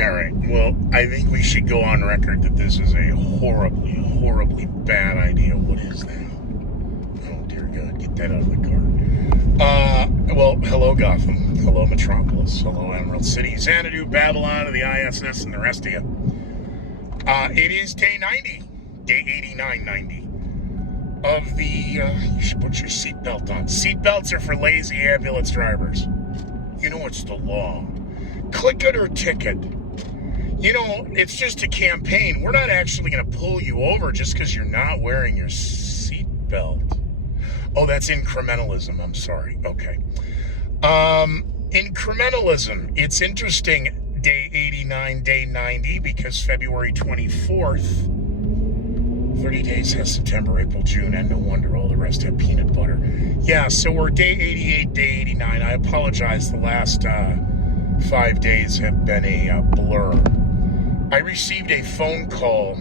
All right. Well, I think we should go on record that this is a horribly, horribly bad idea. What is that? Oh, dear God. Get that out of the car. Well, hello, Gotham. Hello, Metropolis. Hello, Emerald City. Xanadu, Babylon, and the ISS, and the rest of you. It is day 90. Day 8990. Of the, you should put your seatbelt on. Seatbelts are for lazy ambulance drivers. You know it's the law. Click it or ticket. You know, it's just a campaign. We're not actually going to pull you over just because you're not wearing your seatbelt. Oh, that's incrementalism. I'm sorry. Okay. Incrementalism. It's interesting, day 89, day 90, because February 24th, 30 days has September, April, June, and no wonder all the rest have peanut butter. Yeah, so we're day 88, day 89. I apologize. The last 5 days have been a blur. I received a phone call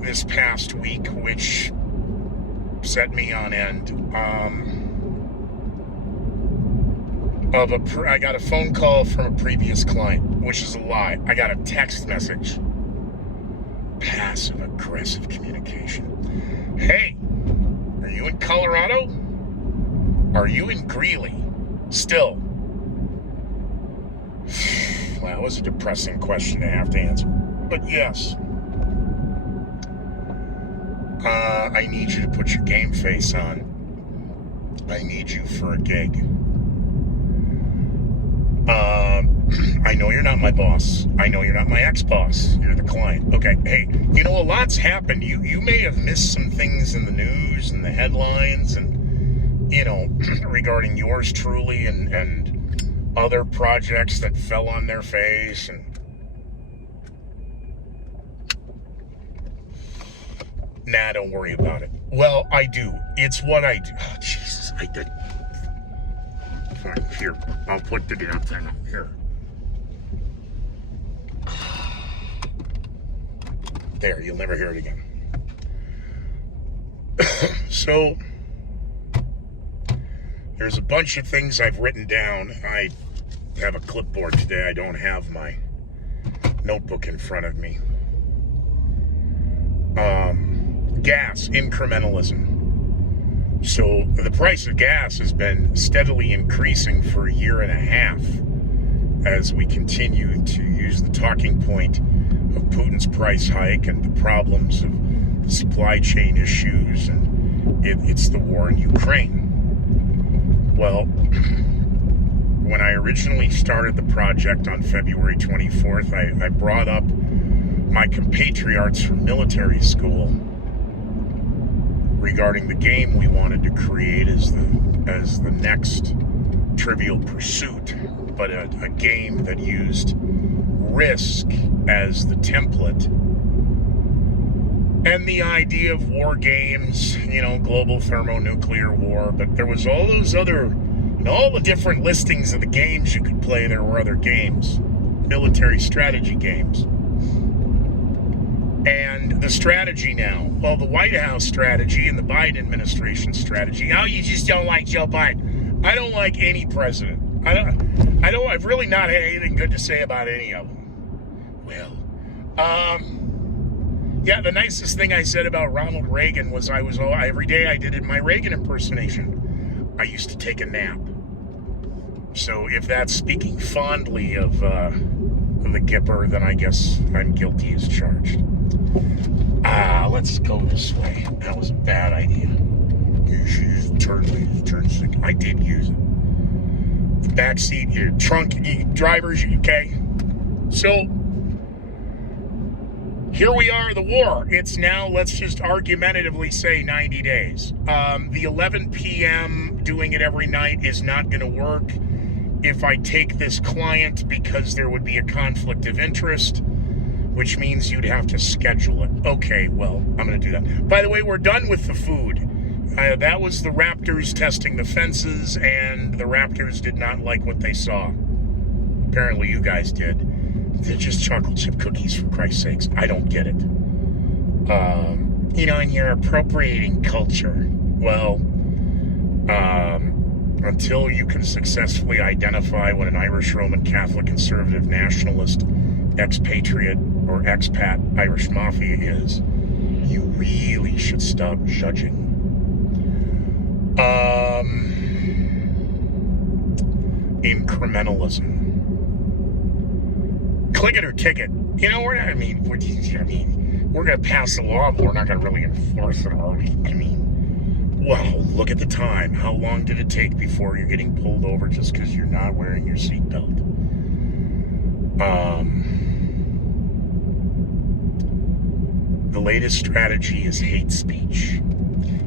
this past week, which set me on end. I got a phone call from a previous client, which is a lie. I got a text message. Passive-aggressive communication. Hey, are you in Colorado? Are you in Greeley? Still. Well, that was a depressing question to have to answer. But yes. I need you to put your game face on. I need you for a gig. I know you're not my boss. I know you're not my ex-boss. You're the client. Okay, hey, you know, a lot's happened. You may have missed some things in the news and the headlines and, you know, regarding yours truly and other projects that fell on their face and... Nah, don't worry about it. Well, I do. It's what I do. Oh, Jesus, I did. Fine, here. I'll put the damn thing up here. There, you'll never hear it again. So, there's a bunch of things I've written down. I have a clipboard today. I don't have my notebook in front of me. Gas, incrementalism. So the price of gas has been steadily increasing for a year and a half as we continue to use the talking point of Putin's price hike and the problems of the supply chain issues, and it's the war in Ukraine. Well, when I originally started the project on February 24th, I brought up my compatriots from military school regarding the game we wanted to create as the next Trivial Pursuit, but a game that used Risk as the template. And the idea of war games, you know, global thermonuclear war, but there was all those other, all the different listings of the games you could play. There were other games, military strategy games. And the strategy now, well, the White House strategy and the Biden administration strategy. Oh, you just don't like Joe Biden. I don't like any president. I've really not had anything good to say about any of them. Well, yeah, the nicest thing I said about Ronald Reagan was every day I did my Reagan impersonation, I used to take a nap. So if that's speaking fondly of the Gipper, then I guess I'm guilty as charged. Let's go this way. That was a bad idea. You should use the turn signal. I did use it. The back seat, your trunk, drivers, okay? So, here we are, the war. It's now, let's just argumentatively say 90 days. The 11 p.m. doing it every night is not going to work if I take this client, because there would be a conflict of interest, which means you'd have to schedule it. Okay, well, I'm going to do that. By the way, we're done with the food. That was the Raptors testing the fences, and the Raptors did not like what they saw. Apparently you guys did. They're just chocolate chip cookies, for Christ's sakes. I don't get it. You know, and you're appropriating culture. Well, until you can successfully identify what an Irish Roman Catholic conservative nationalist expatriate or expat Irish mafia is, you really should stop judging. Incrementalism. Click it or ticket. You know, we're going to pass a law, but we're not going to really enforce it. Well, look at the time. How long did it take before you're getting pulled over just because you're not wearing your seatbelt? The latest strategy is hate speech,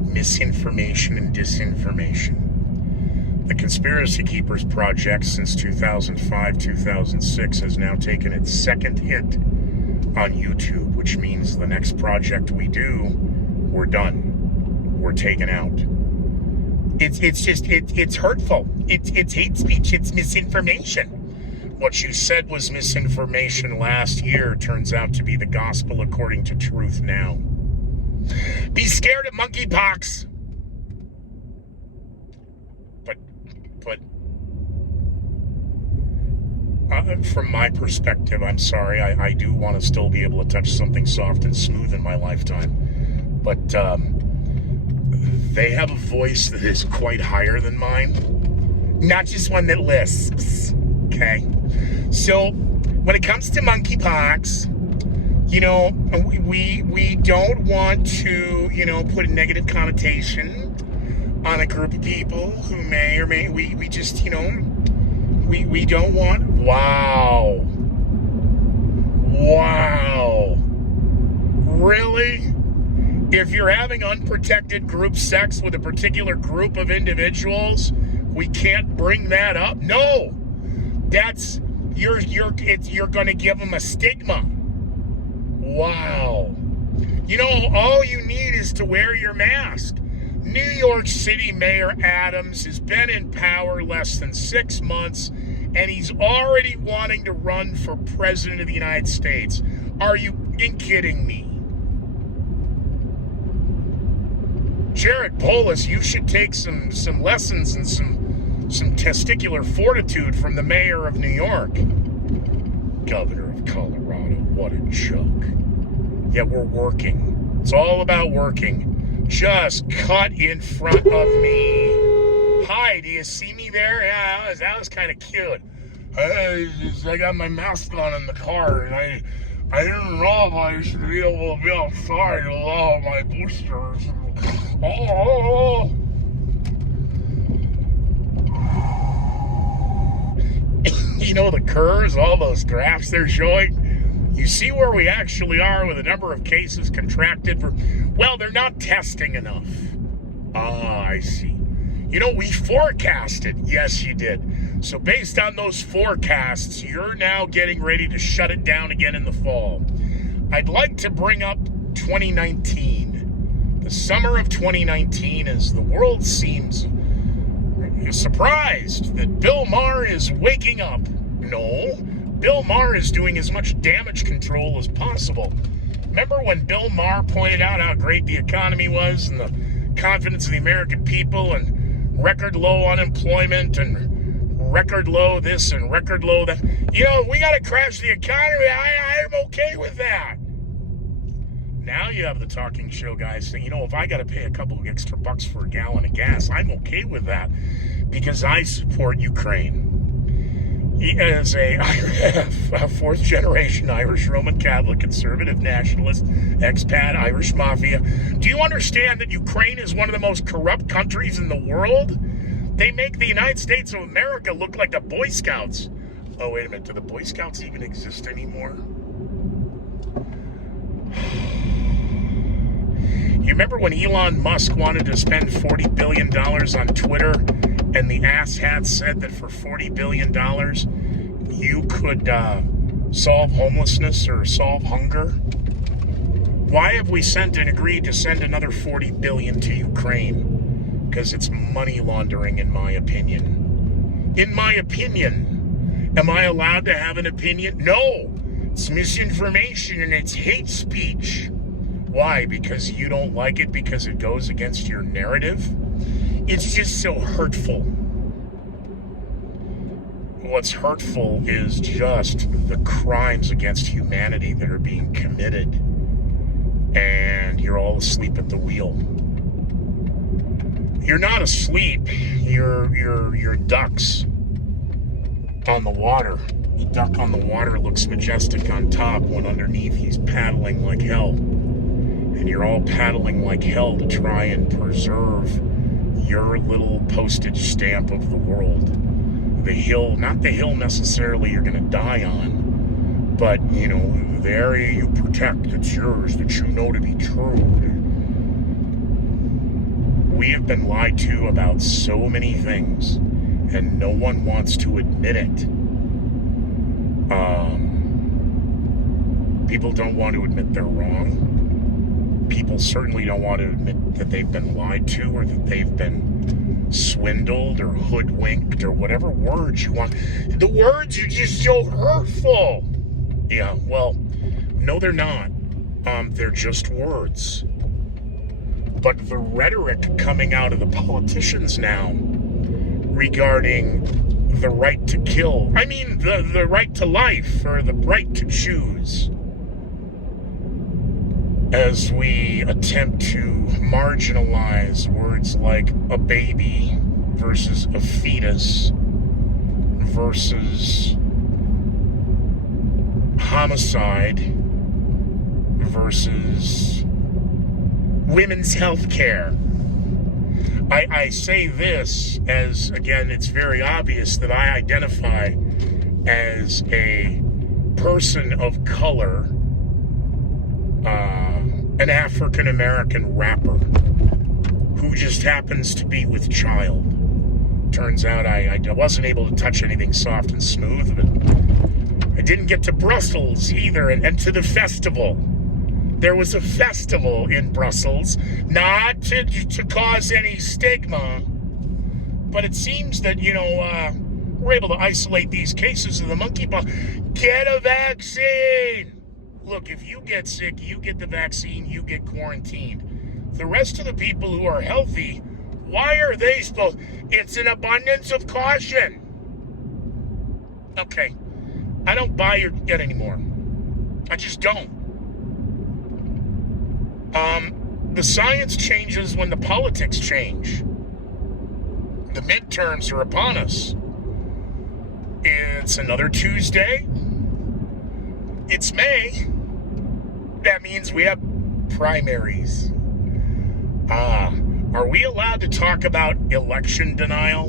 misinformation, and disinformation. The Conspiracy Keepers Project since 2005-2006 has now taken its second hit on YouTube, which means the next project we do, we're done. We're taken out. It's hurtful. It's hate speech. It's misinformation. What you said was misinformation last year turns out to be the gospel according to truth now. Be scared of monkeypox. But from my perspective, I'm sorry, I do want to still be able to touch something soft and smooth in my lifetime. But they have a voice that is quite higher than mine. Not just one that lisps, okay? So, when it comes to monkeypox, you know, we don't want to, you know, put a negative connotation on a group of people who may or may, we just, you know, we don't want, wow, really? If you're having unprotected group sex with a particular group of individuals, we can't bring that up? No, that's, you're going to give them a stigma. Wow. You know, all you need is to wear your mask. New York City Mayor Adams has been in power less than 6 months, and he's already wanting to run for president of the United States. Are you kidding me? Jared Polis, you should take some lessons and some testicular fortitude from the mayor of New York. Governor of Colorado, what a joke. Yeah, we're working. It's all about working. Just cut in front of me. Hi, do you see me there? Yeah, that was kind of cute. I got my mask on in the car, and I didn't know if I should be able to be outside with all my boosters. Oh. You know, the curves, all those graphs they're showing, you see where we actually are with the number of cases contracted for, well, they're not testing enough. Ah, I see. You know, we forecasted. Yes, you did. So based on those forecasts, you're now getting ready to shut it down again in the fall. I'd like to bring up 2019. The summer of 2019, as the world seems surprised that Bill Maher is waking up. No, Bill Maher is doing as much damage control as possible. Remember when Bill Maher pointed out how great the economy was and the confidence of the American people and record low unemployment and record low this and record low that? You know, we got to crash the economy. I'm okay with that. Now you have the talking show guys saying, you know, if I got to pay a couple of extra bucks for a gallon of gas, I'm okay with that because I support Ukraine. He is a fourth generation Irish Roman Catholic conservative nationalist expat Irish mafia. Do you understand that Ukraine is one of the most corrupt countries in the world? They make the United States of America look like the Boy Scouts. Oh, wait a minute. Do the Boy Scouts even exist anymore? You remember when Elon Musk wanted to spend $40 billion on Twitter, and the asshat said that for $40 billion, you could solve homelessness or solve hunger? Why have we sent and agreed to send another $40 billion to Ukraine? Because it's money laundering, in my opinion. In my opinion. Am I allowed to have an opinion? No. It's misinformation and it's hate speech. Why? Because you don't like it because it goes against your narrative? It's just so hurtful. what's hurtful is just the crimes against humanity that are being committed, and you're all asleep at the wheel. You're not asleep. You're ducks on the water. The duck on the water looks majestic on top when underneath he's paddling like hell. And you're all paddling like hell to try and preserve your little postage stamp of the world. The hill, not the hill necessarily you're going to die on, but, you know, the area you protect that's yours, that you know to be true. We have been lied to about so many things, and no one wants to admit it. People don't want to admit they're wrong. People certainly don't want to admit that they've been lied to, or that they've been swindled or hoodwinked, or whatever words you want. The words are just so hurtful. Yeah, well, no, they're not. They're just words. But the rhetoric coming out of the politicians now regarding the right to kill, I mean the right to life, or the right to choose, as we attempt to marginalize words like a baby versus a fetus versus homicide versus women's health care. I say this as, again, it's very obvious that I identify as a person of color, an African-American rapper who just happens to be with child. Turns out I wasn't able to touch anything soft and smooth, but I didn't get to Brussels either, and to the festival. There was a festival in Brussels, not to cause any stigma, but it seems that, you know, we're able to isolate these cases of the monkeypox. Get a vaccine! Look, if you get sick, you get the vaccine, you get quarantined. The rest of the people who are healthy, why are they supposed? It's an abundance of caution. Okay, I don't buy your shit anymore. I just don't. The science changes when the politics change. The midterms are upon us. It's another Tuesday. It's May. That means we have primaries. Are we allowed to talk about election denial?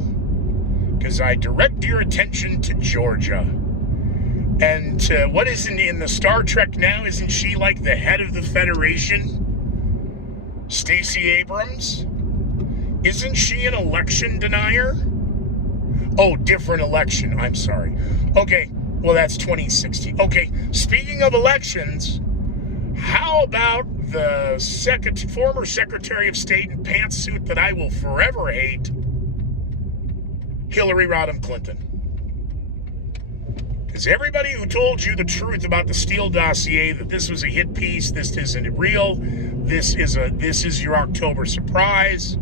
Because I direct your attention to Georgia. And what isn't in the Star Trek now? Isn't she like the head of the Federation? Stacey Abrams? Isn't she an election denier? Oh, different election. I'm sorry. Okay, well, that's 2016. Okay, speaking of elections, how about the former Secretary of State in pantsuit that I will forever hate, Hillary Rodham Clinton? Because everybody who told you the truth about the Steele Dossier, that this was a hit piece, this isn't real, this is your October surprise.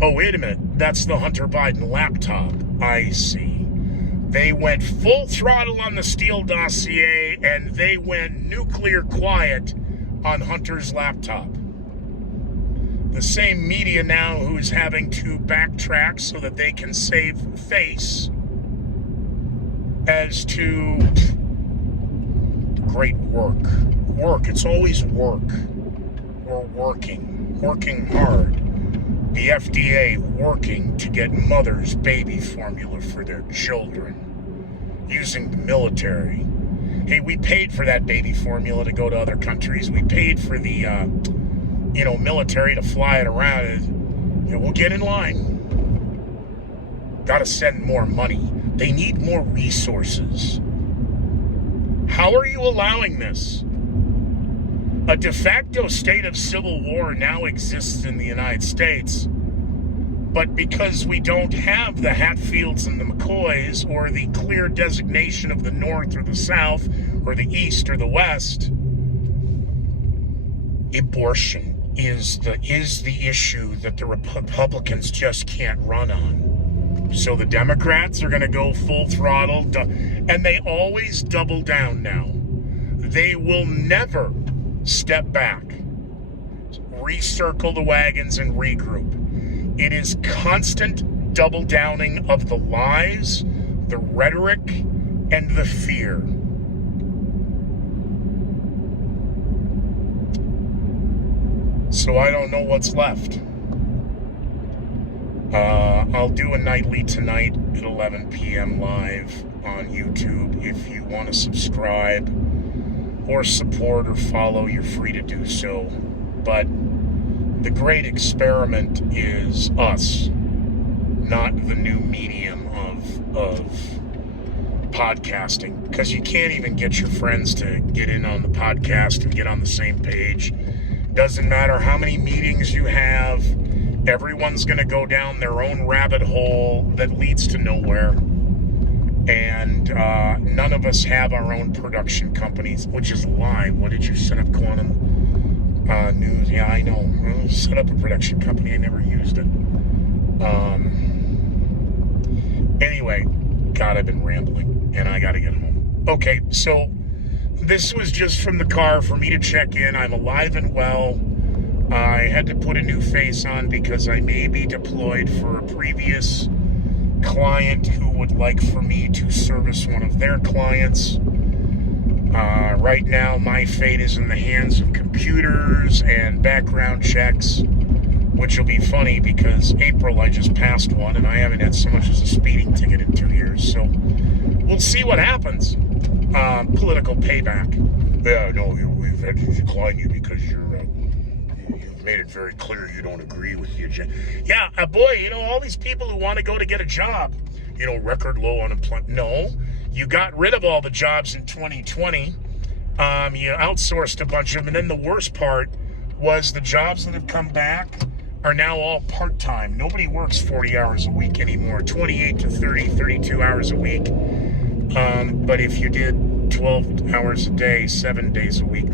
Oh, wait a minute, that's the Hunter Biden laptop. I see. They went full throttle on the Steele Dossier, and they went nuclear quiet on Hunter's laptop. The same media now who's having to backtrack so that they can save face as to great work. Work, it's always work. We're working hard. The FDA working to get mothers baby formula for their children using the military. Hey, we paid for that baby formula to go to other countries. We paid for the, military to fly it around. We'll get in line. Gotta send more money. They need more resources. How are you allowing this? A de facto state of civil war now exists in the United States, but because we don't have the Hatfields and the McCoys, or the clear designation of the North or the South or the East or the West, abortion is the issue that the Republicans just can't run on. So the Democrats are going to go full throttle, and they always double down now. They will never step back, recircle the wagons, and regroup. It is constant double downing of the lies, the rhetoric, and the fear. So I don't know what's left. I'll do a nightly tonight at 11 p.m. live on YouTube. If you want to subscribe or support or follow, you're free to do so. But the great experiment is us, not the new medium of podcasting. Because you can't even get your friends to get in on the podcast and get on the same page. Doesn't matter how many meetings you have. Everyone's going to go down their own rabbit hole that leads to nowhere. And none of us have our own production companies, which is live. What did you set up, Quantum News? Yeah, I know. I set up a production company. I never used it. Anyway, God, I've been rambling, and I got to get home. Okay, so this was just from the car for me to check in. I'm alive and well. I had to put a new face on because I may be deployed for a previous client who would like for me to service one of their clients. Right now, my fate is in the hands of computers and background checks, which will be funny because April I just passed one and I haven't had so much as a speeding ticket in 2 years. So we'll see what happens. Political payback. Yeah, no, we've had to decline you because you've made it very clear you don't agree with the agenda. Yeah, boy, all these people who want to go to get a job, record low unemployment. No, you got rid of all the jobs in 2020. You outsourced a bunch of them. And then the worst part was the jobs that have come back are now all part-time. Nobody works 40 hours a week anymore, 28 to 30, 32 hours a week. But if you did 12 hours a day, 7 days a week,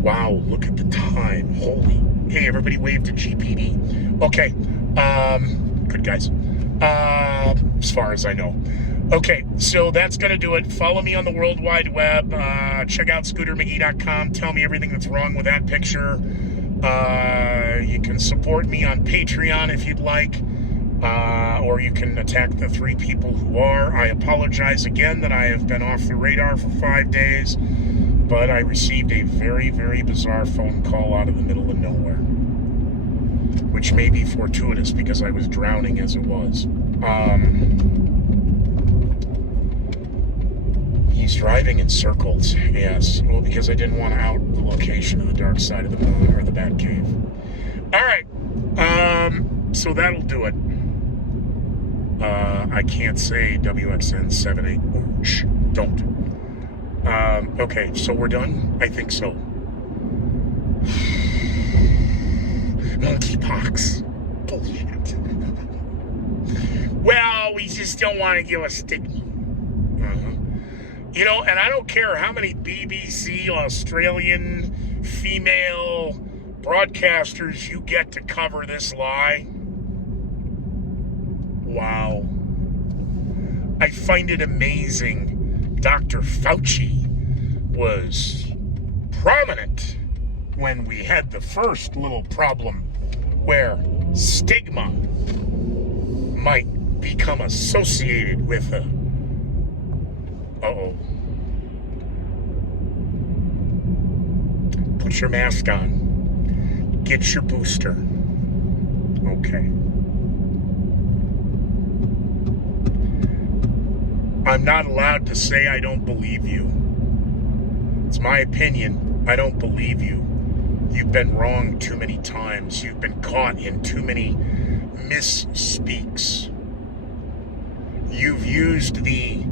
wow, look at the time. Holy. Hey, everybody wave to GPD. Okay. Good guys. As far as I know. Okay, so that's going to do it. Follow me on the World Wide Web. Check out scootermcgee.com. Tell me everything that's wrong with that picture. You can support me on Patreon if you'd like. Or you can attack the 3 people who are. I apologize again that I have been off the radar for 5 days, but I received a very, very bizarre phone call out of the middle of nowhere, which may be fortuitous because I was drowning as it was. He's driving in circles, yes. Well, because I didn't want to out the location of the dark side of the moon or the Batcave. All right, so that'll do it. I can't say WXN78. Oh, shh, don't. Okay, so we're done? I think so. Monkeypox. Bullshit. Well, we just don't want to give a sticky. And I don't care how many BBC Australian female broadcasters you get to cover this lie. Wow. I find it amazing Dr. Fauci was prominent when we had the first little problem where stigma might become associated with a... Uh-oh. Put your mask on. Get your booster. Okay. I'm not allowed to say I don't believe you. It's my opinion. I don't believe you. You've been wrong too many times. You've been caught in too many misspeaks. You've used the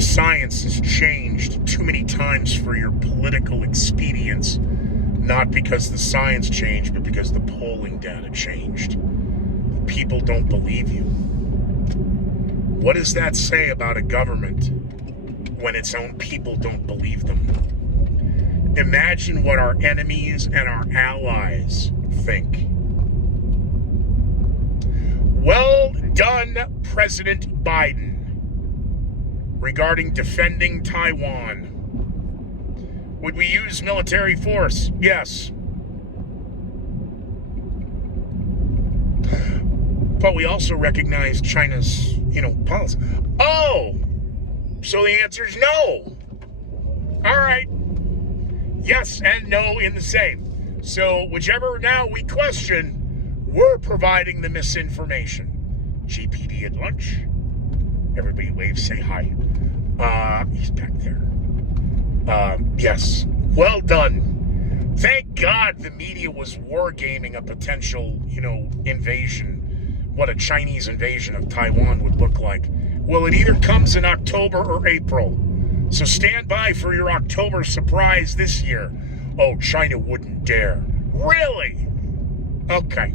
science has changed too many times for your political expedience, not because the science changed, but because the polling data changed. People don't believe you. What does that say about a government when its own people don't believe them? Imagine what our enemies and our allies think. Well done, President Biden, regarding defending Taiwan. Would we use military force? Yes. But we also recognize China's, policy. Oh! So the answer is no. All right. Yes and no in the same. So whichever now we question, we're providing the misinformation. GPD at lunch. Everybody wave, say hi. He's back there. Yes. Well done. Thank God the media was wargaming a potential, invasion. What a Chinese invasion of Taiwan would look like. Well, it either comes in October or April. So stand by for your October surprise this year. Oh, China wouldn't dare. Really? Okay.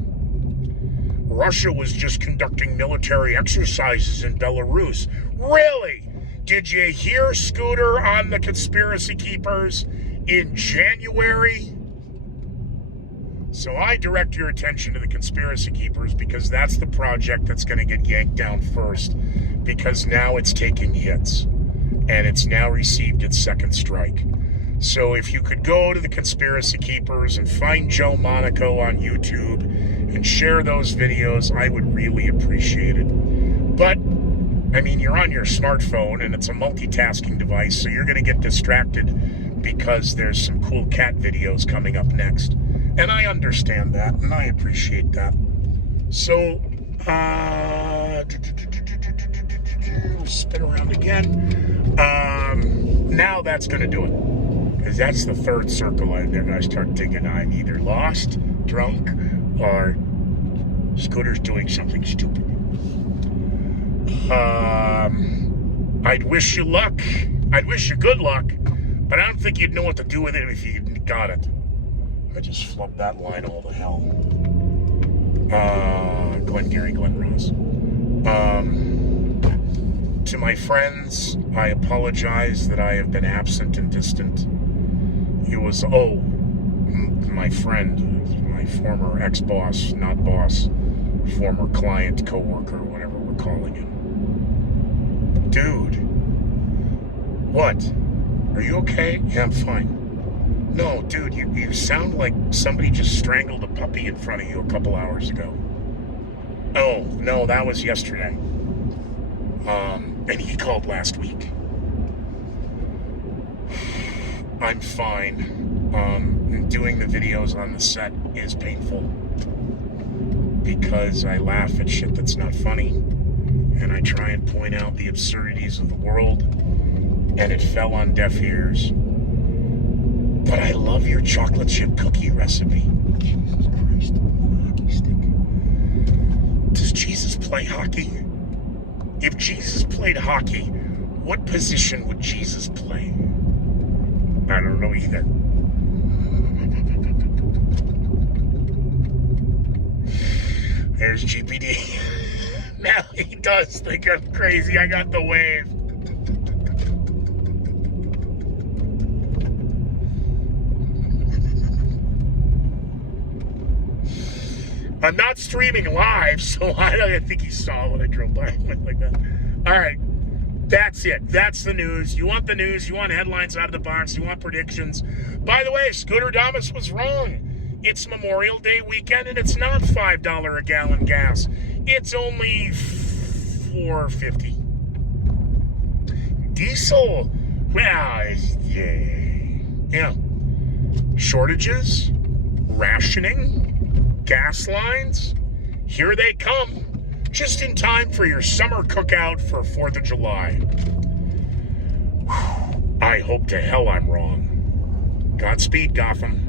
Russia was just conducting military exercises in Belarus. Really? Did you hear, Scooter, on the Conspiracy Keepers in January? So I direct your attention to the Conspiracy Keepers because that's the project that's going to get yanked down first, because now it's taking hits and it's now received its second strike. So if you could go to the Conspiracy Keepers and find Joe Monaco on YouTube and share those videos, I would really appreciate it. But you're on your smartphone and it's a multitasking device, so you're going to get distracted because there's some cool cat videos coming up next. And I understand that, and I appreciate that. So, spin around again. Now that's going to do it. Because that's the third circle and they're going to start digging. I'm either lost, drunk, or Scooter's doing something stupid. I'd wish you luck. I'd wish you good luck, but I don't think you'd know what to do with it if you got it. I just flubbed that line all the hell. Glenn Ross. To my friends, I apologize that I have been absent and distant. It was, my friend, my former ex-boss, not boss, former client, co-worker, whatever we're calling him. Dude, what? Are you okay? Yeah, I'm fine. No, dude, you sound like somebody just strangled a puppy in front of you a couple hours ago. Oh, no, that was yesterday. And he called last week. I'm fine. Doing the videos on the set is painful because I laugh at shit that's not funny and I try and point out the absurdities of the world, and it fell on deaf ears. But I love your chocolate chip cookie recipe. Jesus Christ, hockey stick. Does Jesus play hockey? If Jesus played hockey, what position would Jesus play? I don't know either. There's GPD. Now he does think I'm crazy. I got the wave. I'm not streaming live, so I don't think he saw when I drove by like that. All right. That's it. That's the news. You want the news. You want headlines out of the box. You want predictions. By the way, Scooter Damas was wrong. It's Memorial Day weekend, and it's not $5 a gallon gas. It's only $4.50. Diesel, well, yeah. Shortages, rationing, gas lines, here they come. Just in time for your summer cookout for 4th of July. I hope to hell I'm wrong. Godspeed, Gotham.